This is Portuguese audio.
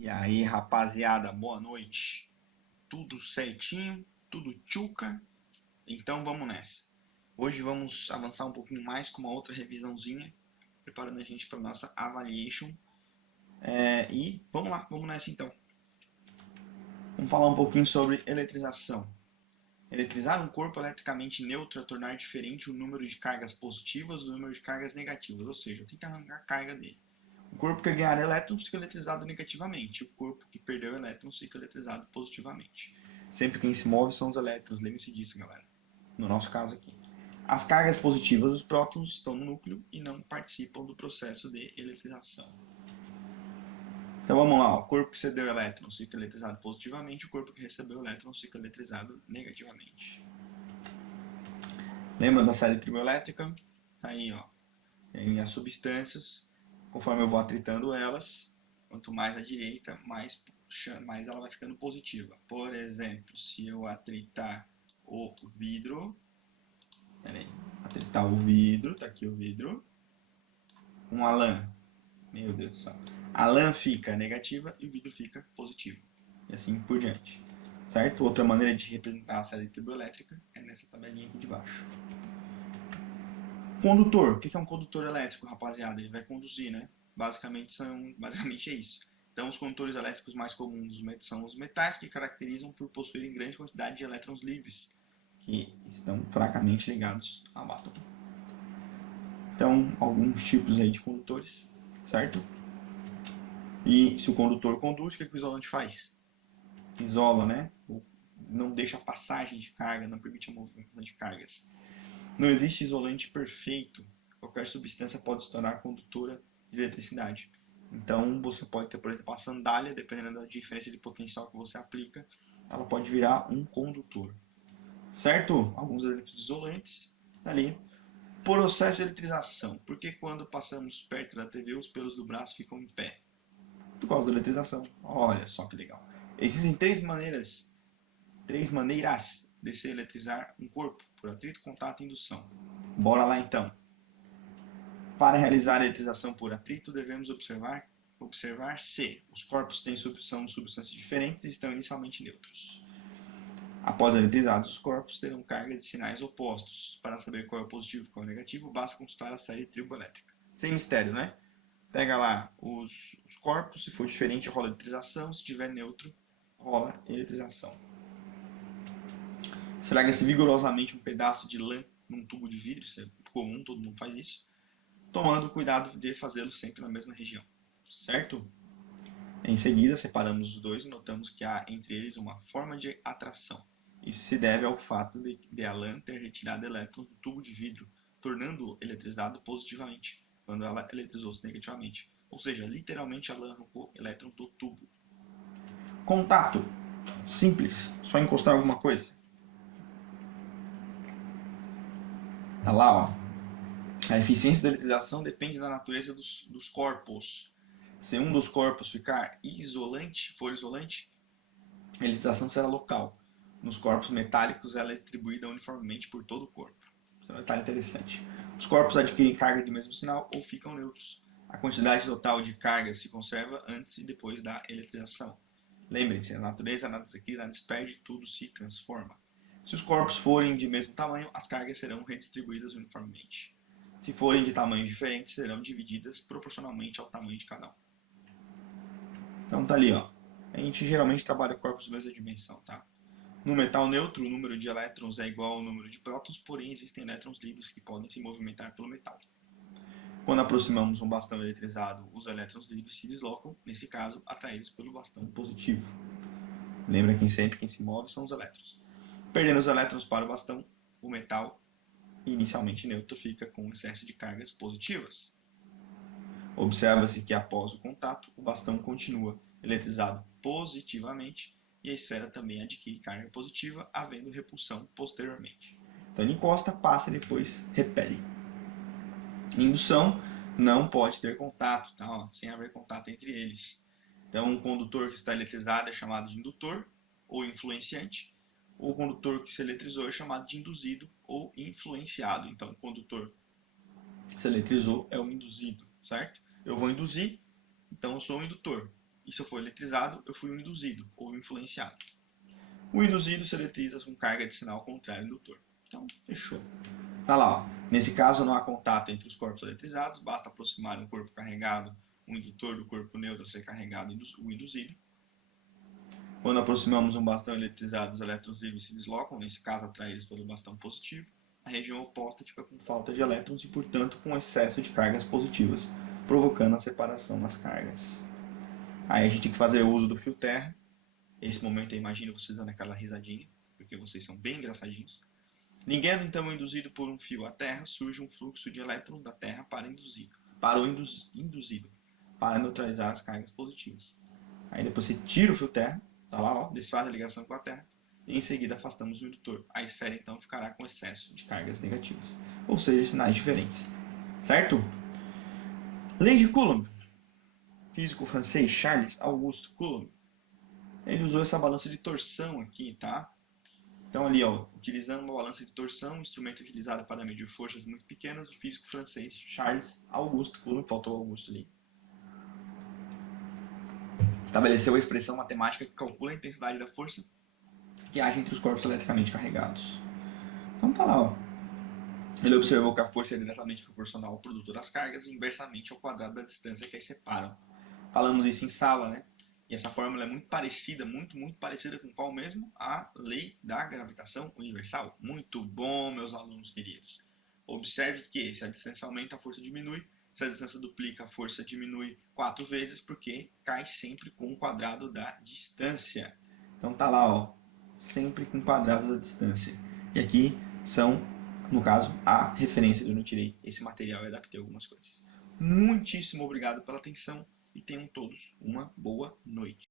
E aí, rapaziada, boa noite. Tudo certinho? Tudo tchuca? Então vamos nessa. Hoje vamos avançar um pouquinho mais com uma outra revisãozinha, preparando a gente para nossa avaliation. E vamos lá, vamos nessa então. Vamos falar um pouquinho sobre eletrização. Eletrizar um corpo eletricamente neutro é tornar diferente o número de cargas positivas do número de cargas negativas, ou seja, eu tenho que arrancar a carga dele. O corpo que ganhar elétrons fica eletrizado negativamente. O corpo que perdeu elétrons fica eletrizado positivamente. Sempre quem se move são os elétrons. Lembre-se disso, galera. No nosso caso aqui. As cargas positivas dos prótons estão no núcleo e não participam do processo de eletrização. Então vamos lá. O corpo que cedeu elétrons fica eletrizado positivamente. O corpo que recebeu elétrons fica eletrizado negativamente. Lembra da série triboelétrica? Tá aí, ó. Tem as substâncias. Conforme eu vou atritando elas, quanto mais à direita, mais ela vai ficando positiva. Por exemplo, se eu atritar o vidro, atritar o vidro, tá aqui o vidro, com a lã, meu Deus do céu, a lã fica negativa e o vidro fica positivo, e assim por diante, certo? Outra maneira de representar a série triboelétrica é nessa tabelinha aqui de baixo. Condutor, o que é um condutor elétrico, rapaziada? Ele vai conduzir, né? Basicamente é isso. Então, os condutores elétricos mais comuns são os metais, que caracterizam por possuírem grande quantidade de elétrons livres, que estão fracamente ligados ao átomo. Então, alguns tipos aí de condutores, certo? E se o condutor conduz, o que o isolante faz? Isola, né? Não deixa a passagem de carga, não permite a movimentação de cargas. Não existe isolante perfeito. Qualquer substância pode se tornar condutora de eletricidade. Então, você pode ter, por exemplo, a sandália, dependendo da diferença de potencial que você aplica, ela pode virar um condutor. Certo? Alguns exemplos de isolantes ali. Processo de eletrização. Por que quando passamos perto da TV os pelos do braço ficam em pé? Por causa da eletrização. Olha só que legal. Existem três maneiras de se eletrizar um corpo: por atrito, contato e indução. Bora lá então. Para realizar a eletrização por atrito, devemos observar se os corpos são substâncias diferentes e estão inicialmente neutros. Após eletrizados, os corpos terão cargas de sinais opostos. Para saber qual é o positivo e qual é o negativo, basta consultar a série triboelétrica. Sem mistério, né? Pega lá os corpos, se for diferente, rola eletrização, se tiver neutro, rola eletrização. Esfrega-se vigorosamente um pedaço de lã num tubo de vidro, isso é comum, todo mundo faz isso, tomando cuidado de fazê-lo sempre na mesma região, certo? Em seguida, separamos os dois e notamos que há entre eles uma forma de atração. Isso se deve ao fato de a lã ter retirado elétrons do tubo de vidro, tornando-o eletrizado positivamente, quando ela eletrizou-se negativamente. Ou seja, literalmente a lã arrancou elétrons do tubo. Contato. Simples, só encostar alguma coisa. Olha lá, ó. A eficiência da eletrização depende da natureza dos corpos. Se um dos corpos for isolante, a eletrização será local. Nos corpos metálicos, ela é distribuída uniformemente por todo o corpo. Isso é um detalhe interessante. Os corpos adquirem carga de mesmo sinal ou ficam neutros. A quantidade total de carga se conserva antes e depois da eletrização. Lembrem-se, na natureza nada se cria, nada se perde, tudo se transforma. Se os corpos forem de mesmo tamanho, as cargas serão redistribuídas uniformemente. Se forem de tamanhos diferentes, serão divididas proporcionalmente ao tamanho de cada um. Então tá ali, ó. A gente geralmente trabalha com corpos de mesma dimensão, tá? No metal neutro, o número de elétrons é igual ao número de prótons, porém existem elétrons livres que podem se movimentar pelo metal. Quando aproximamos um bastão eletrizado, os elétrons livres se deslocam, nesse caso, atraídos pelo bastão positivo. Lembra que sempre quem se move são os elétrons. Perdendo os elétrons para o bastão, o metal, inicialmente neutro, fica com excesso de cargas positivas. Observa-se que após o contato, o bastão continua eletrizado positivamente e a esfera também adquire carga positiva, havendo repulsão posteriormente. Então ele encosta, passa e depois repele. Indução não pode ter contato, tá? Ó, sem haver contato entre eles. Então um condutor que está eletrizado é chamado de indutor ou influenciante. O condutor que se eletrizou é chamado de induzido ou influenciado. Então o condutor que se eletrizou é o induzido, certo? Eu vou induzir, então eu sou um indutor. E se eu for eletrizado, eu fui um induzido ou influenciado. O induzido se eletriza com carga de sinal contrário ao indutor. Então, fechou. Tá lá, ó. Nesse caso não há contato entre os corpos eletrizados, basta aproximar um corpo carregado, um indutor do corpo neutro a ser carregado, o induzido. Quando aproximamos um bastão eletrizado, os elétrons livres se deslocam, nesse caso atraídos pelo bastão positivo. A região oposta fica com falta de elétrons e, portanto, com excesso de cargas positivas, provocando a separação das cargas. Aí a gente tem que fazer uso do fio terra. Esse momento eu imagino vocês dando aquela risadinha, porque vocês são bem engraçadinhos. Ligando então induzido por um fio à Terra, surge um fluxo de elétrons da Terra para o induzido, para neutralizar as cargas positivas. Aí depois você tira o fio terra, tá lá, ó, desfaz a ligação com a Terra, e em seguida afastamos o indutor. A esfera então ficará com excesso de cargas negativas, ou seja, sinais diferentes. Certo? Lei de Coulomb. Físico francês Charles Auguste Coulomb. Ele usou essa balança de torção aqui, tá? Então ali, ó, utilizando uma balança de torção, um instrumento utilizado para medir forças muito pequenas, o físico francês Charles Auguste Coulomb, faltou Augusto ali, estabeleceu a expressão matemática que calcula a intensidade da força que age entre os corpos eletricamente carregados. Então tá lá, ó. Ele observou que a força é diretamente proporcional ao produto das cargas e inversamente ao quadrado da distância que as separam. Falamos isso em sala, né? E essa fórmula é muito parecida, muito parecida com qual mesmo? A lei da gravitação universal. Muito bom, meus alunos queridos. Observe que se a distância aumenta, a força diminui. Se a distância duplica, a força diminui 4 vezes, porque cai sempre com o quadrado da distância. Então tá lá, ó, sempre com o quadrado da distância. E aqui são, no caso, a referência de onde eu tirei esse material e adaptei algumas coisas. Muitíssimo obrigado pela atenção e tenham todos uma boa noite.